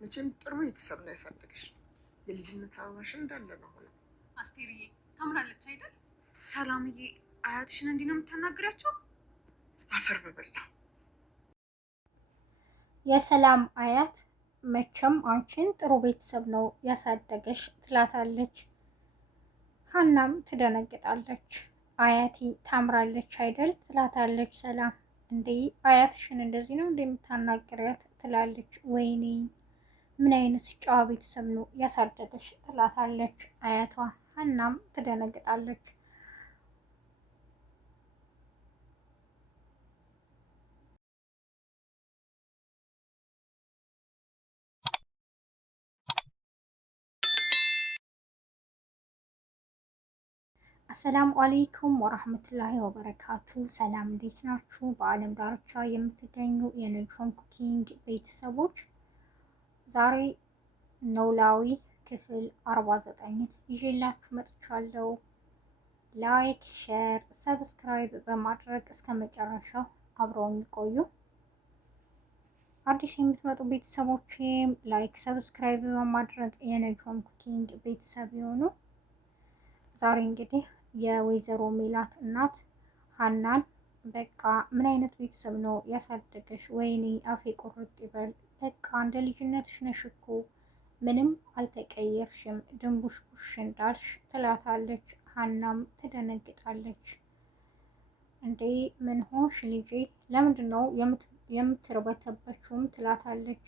መቼም ጥሩ ቤተሰብ ነው ያሳደገሽ። የልጅነት አበባሽ እንዳለ ነው ሆነ። አስቴርዬ ታምራለች አይደል? ሰላምዬ አያትሽን እንዲህ ነው የምታናግሪያቸው? አፈር በበላ የሰላም አያት መቼም አንቺን ጥሩ ቤተሰብ ነው ያሳደገሽ ትላታለች። ሀናም ትደነግጣለች። አያቴ ታምራለች አይደል ትላታለች ሰላም። እንዴ አያትሽን እንደዚህ ነው እንደምታናግሪያት ትላለች። ወይኔ ምን አይነት ጨዋ ቤተሰብ ነው ያሳደገሽ ትላታለች አያቷ። ሀናም ትደነግጣለች። አሰላሙ አለይኩም ወራህመቱላሂ ወበረካቱ። ሰላም እንዴት ናችሁ? በአለም ዳርቻ የምትገኙ የነጆም ኩኪንግ ቤተሰቦች ዛሬ ኖላዊ ክፍል 49 ይዤላችሁ መጥቻለሁ። ላይክ፣ ሼር፣ ሰብስክራይብ በማድረግ እስከ መጨረሻው አብረውን ይቆዩ። አዲስ የምትመጡ ቤተሰቦችም ላይክ፣ ሰብስክራይብ በማድረግ የነጆም ኩኪንግ ቤተሰብ የሆኑ ዛሬ እንግዲህ የወይዘሮ ሜላት እናት ሀናን በቃ ምን አይነት ቤተሰብ ነው ያሳደገሽ? ወይኔ አፌ ቁርጥ ይበል። በቃ እንደ ልጅነትሽ ነሽ እኮ ምንም አልተቀየርሽም፣ ድንቡሽቡሽ እንዳልሽ ትላታለች። ሀናም ትደነግጣለች። እንዴ ምን ሆንሽ ልጄ? ለምንድን ነው የምትርበተበችውም? ትላታለች።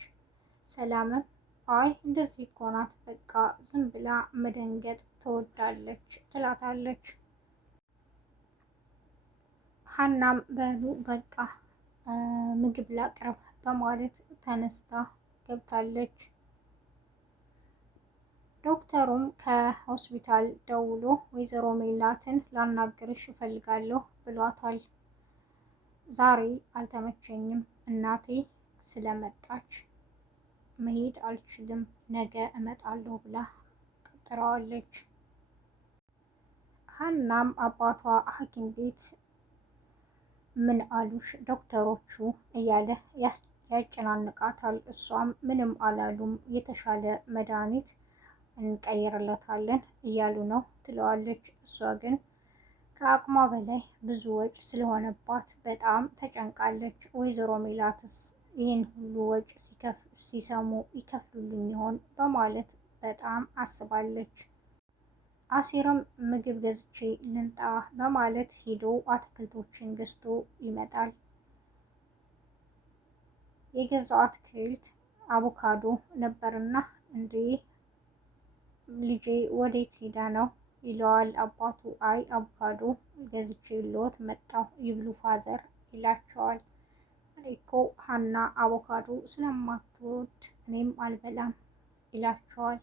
ሰላምም አይ እንደዚህ እኮ ናት፣ በቃ ዝም ብላ መደንገጥ ትወዳለች ትላታለች። ሀናም በሉ በቃ ምግብ ላቅርብ በማለት ተነስታ ገብታለች። ዶክተሩም ከሆስፒታል ደውሎ ወይዘሮ ሜላትን ላናግርሽ እፈልጋለሁ ብሏታል። ዛሬ አልተመቸኝም እናቴ ስለመጣች መሄድ አልችልም፣ ነገ እመጣለሁ ብላ ቀጥረዋለች። ሀናም አባቷ ሐኪም ቤት ምን አሉሽ ዶክተሮቹ እያለ ያጨናንቃታል። እሷም ምንም አላሉም፣ የተሻለ መድኃኒት እንቀይርለታለን እያሉ ነው ትለዋለች። እሷ ግን ከአቅሟ በላይ ብዙ ወጪ ስለሆነባት በጣም ተጨንቃለች። ወይዘሮ ሜላትስ ይህን ሁሉ ወጪ ሲሰሙ ይከፍሉልኝ ይሆን በማለት በጣም አስባለች። አሲርም ምግብ ገዝቼ ልንጣ በማለት ሄዶ አትክልቶችን ገዝቶ ይመጣል። የገዛው አትክልት አቮካዶ ነበርና እንዴ ልጄ ወዴት ሄዳ ነው ይለዋል አባቱ። አይ አቮካዶ ገዝቼ ልዎት መጣሁ ይብሉ ፋዘር ይላቸዋል። እኔ እኮ ሀና አቮካዶ ስለማትወድ እኔም አልበላም ይላቸዋል።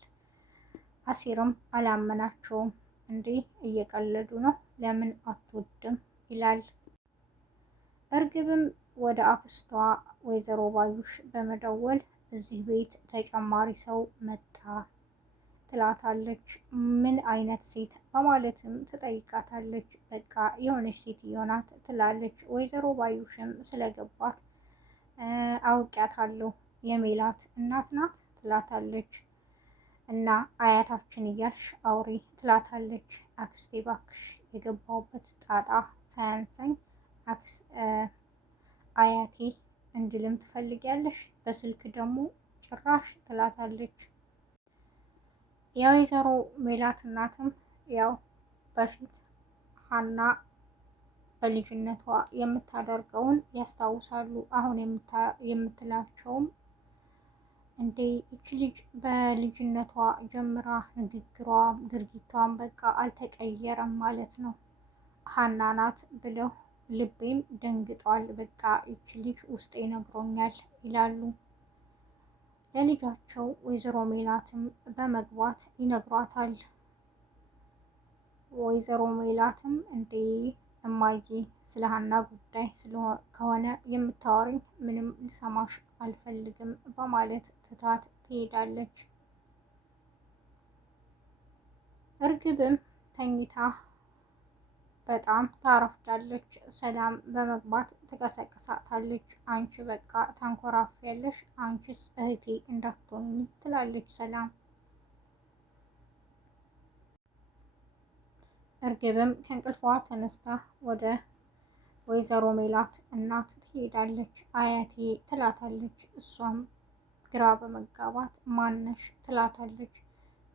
አሲርም አላመናቸውም። እንዴ እየቀለዱ ነው ለምን አትወድም ይላል። እርግብም ወደ አክስቷ ወይዘሮ ባዩሽ በመደወል እዚህ ቤት ተጨማሪ ሰው መጣ ትላታለች። ምን አይነት ሴት በማለትም ትጠይቃታለች። በቃ የሆነች ሴትዮ ናት ትላለች። ወይዘሮ ባዩሽም ስለገባት አውቂያታለሁ የሜላት እናት ናት ትላታለች። እና አያታችን እያልሽ አውሪ ትላታለች። አክስቴ ባክሽ የገባሁበት ጣጣ ሳያንሰኝ አያቴ እንድልም ትፈልጊያለሽ? በስልክ ደግሞ ጭራሽ ትላታለች። የወይዘሮ ሜላት እናትም ያው በፊት ሀና በልጅነቷ የምታደርገውን ያስታውሳሉ። አሁን የምትላቸውም እንዴ ይች ልጅ በልጅነቷ ጀምራ ንግግሯ ድርጊቷን በቃ አልተቀየረም ማለት ነው ሀና ናት ብለው ልቤም ደንግጧል። በቃ ይች ልጅ ውስጤ ነግሮኛል ይላሉ። ለልጃቸው ወይዘሮ ሜላትም በመግባት ይነግሯታል። ወይዘሮ ሜላትም እንዴ እማዬ ስለ ሀና ጉዳይ ከሆነ የምታወሪኝ ምንም ልሰማሽ አልፈልግም በማለት ትታት ትሄዳለች። እርግብም ተኝታ በጣም ታረፍዳለች። ሰላም በመግባት ትቀሰቅሳታለች። አንቺ በቃ ታንኮራፊያለሽ፣ አንቺስ እህቴ እንዳትሆኚ ትላለች ሰላም። እርግብም ከእንቅልፏ ተነስታ ወደ ወይዘሮ ሜላት እናት ትሄዳለች። አያቴ ትላታለች። እሷም ግራ በመጋባት ማነሽ ትላታለች።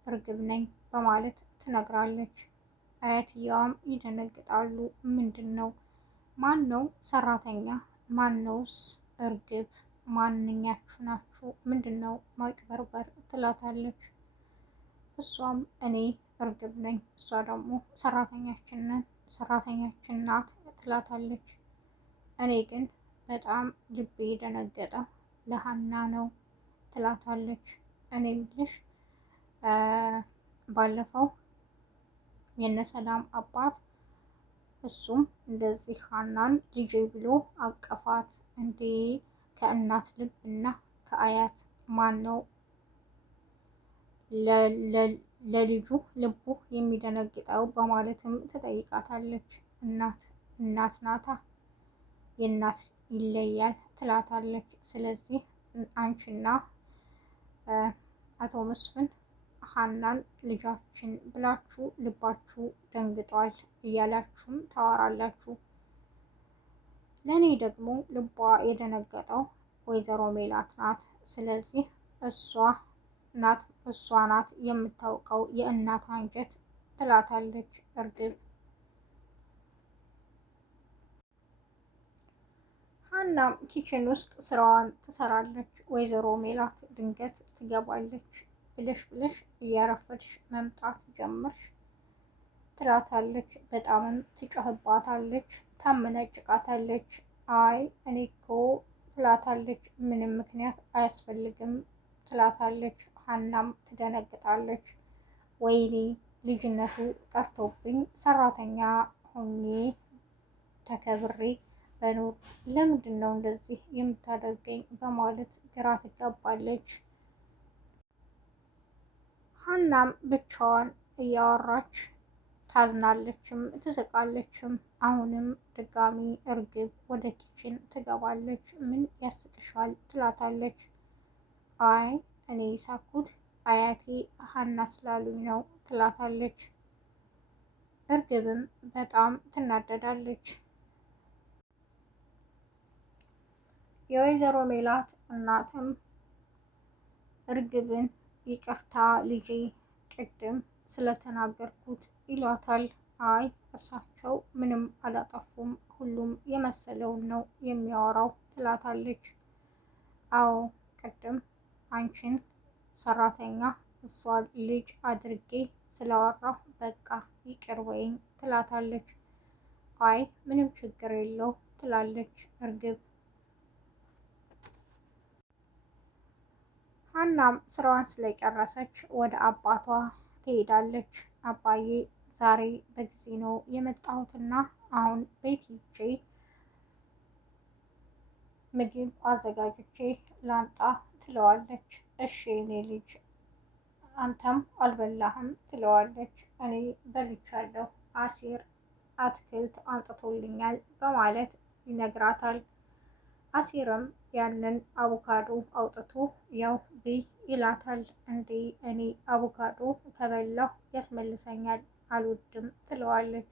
እርግብ ነኝ በማለት ትነግራለች። አያትየዋም ይደነግጣሉ። ምንድን ነው? ማን ነው ሰራተኛ? ማነውስ እርግብ? ማንኛችሁ ናችሁ? ምንድን ነው ማጭበርበር? ትላታለች። እሷም እኔ እርግብ ነኝ፣ እሷ ደግሞ ሰራተኛችን ናት ትላታለች። እኔ ግን በጣም ልቤ ደነገጠ፣ ለሀና ነው ትላታለች። እኔ ምልሽ ባለፈው የነሰላም አባት እሱም እንደዚህ ሀናን ልጄ ብሎ አቀፋት እንዴ? ከእናት ልብ እና ከአያት ማን ነው ለልጁ ልቡ የሚደነግጠው? በማለትም ትጠይቃታለች። እናት ናታ፣ የእናት ይለያል ትላታለች። ስለዚህ አንቺና አቶ መስፍን ሀናን ልጃችን ብላችሁ ልባችሁ ደንግጧል እያላችሁም ታወራላችሁ። ለእኔ ደግሞ ልቧ የደነገጠው ወይዘሮ ሜላት ናት። ስለዚህ እሷ ናት የምታውቀው የእናት አንጀት ትላታለች እርግብ። ሀናም ኪችን ውስጥ ስራዋን ትሰራለች። ወይዘሮ ሜላት ድንገት ትገባለች። ብለሽ እያረፈድሽ መምጣት ጀመርሽ ትላታለች። በጣምም ትጮህባታለች፣ ታመነጭቃታለች። አይ እኔ እኮ ትላታለች። ምንም ምክንያት አያስፈልግም ትላታለች። ሀናም ትደነግጣለች። ወይኔ ልጅነቱ ቀርቶብኝ ሰራተኛ ሆኜ ተከብሬ በኖር ለምንድን ነው እንደዚህ የምታደርገኝ? በማለት ግራ ትጋባለች። ሀናም ብቻዋን እያወራች ታዝናለችም ትስቃለችም። አሁንም ድጋሚ እርግብ ወደ ኪችን ትገባለች። ምን ያስቅሻል? ትላታለች። አይ እኔ ሳኩት አያቴ ሀና ስላሉኝ ነው ትላታለች። እርግብም በጣም ትናደዳለች። የወይዘሮ ሜላት እናትም እርግብን ይቅርታ ልጄ ቅድም ስለተናገርኩት ይሏታል። አይ እሳቸው ምንም አላጠፉም፣ ሁሉም የመሰለውን ነው የሚያወራው ትላታለች። አዎ ቅድም አንቺን ሰራተኛ እሷን ልጅ አድርጌ ስላወራሁ በቃ ይቅር በይኝ ትላታለች። አይ ምንም ችግር የለው ትላለች እርግብ። ሀናም ስራዋን ስለጨረሰች ወደ አባቷ ትሄዳለች። አባዬ ዛሬ በጊዜ ነው የመጣሁትና አሁን ቤት ሂጄ ምግብ አዘጋጅቼ ላምጣ ትለዋለች። እሺ እኔ ልጅ አንተም አልበላህም ትለዋለች። እኔ በልቻለሁ፣ አሲር አትክልት አንጥቶልኛል በማለት ይነግራታል። አሲርም ያንን አቮካዶ አውጥቶ ያው ብይ ይላታል። እንዴ እኔ አቮካዶ ከበላሁ ያስመልሰኛል፣ አልወድም ትለዋለች።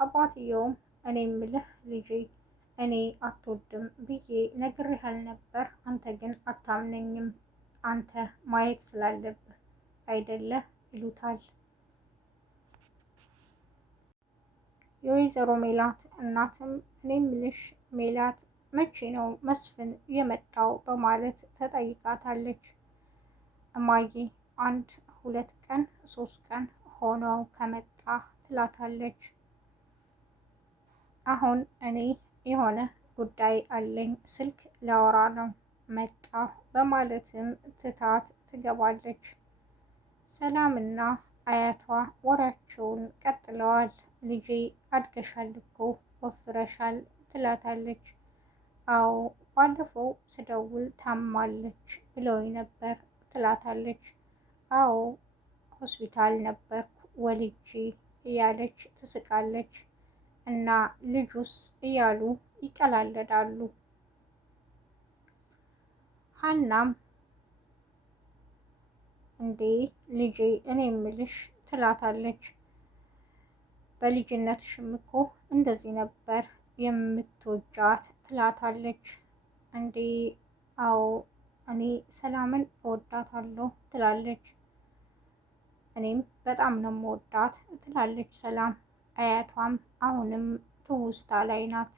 አባትየውም እኔ ምልህ ልጄ እኔ አትወድም ብዬ ነግሬሃል ነበር፣ አንተ ግን አታምነኝም፣ አንተ ማየት ስላለብህ አይደለ ይሉታል። የወይዘሮ ሜላት እናትም እኔ ምልሽ ሜላት መቼ ነው መስፍን የመጣው? በማለት ተጠይቃታለች። እማዬ 1 2 ቀን 3 ቀን ሆነው ከመጣ ትላታለች። አሁን እኔ የሆነ ጉዳይ አለኝ፣ ስልክ ላወራ ነው መጣ በማለትም ትታት ትገባለች። ሰላምና አያቷ ወሬያቸውን ቀጥለዋል። ልጄ አድገሻል እኮ ወፍረሻል ትላታለች። አዎ ባለፈው ስደውል ታማለች ብለውኝ ነበር ትላታለች። አዎ ሆስፒታል ነበርኩ ወልጄ እያለች ትስቃለች እና ልጁስ እያሉ ይቀላለዳሉ። ሀናም እንዴ ልጄ እኔ እምልሽ ትላታለች። በልጅነትሽም እኮ እንደዚህ ነበር የምትወጃት ትላታለች። እንዴ አዎ እኔ ሰላምን እወዳታለሁ ትላለች። እኔም በጣም ነው የምወዳት ትላለች ሰላም። አያቷም አሁንም ትውስታ ላይ ናት።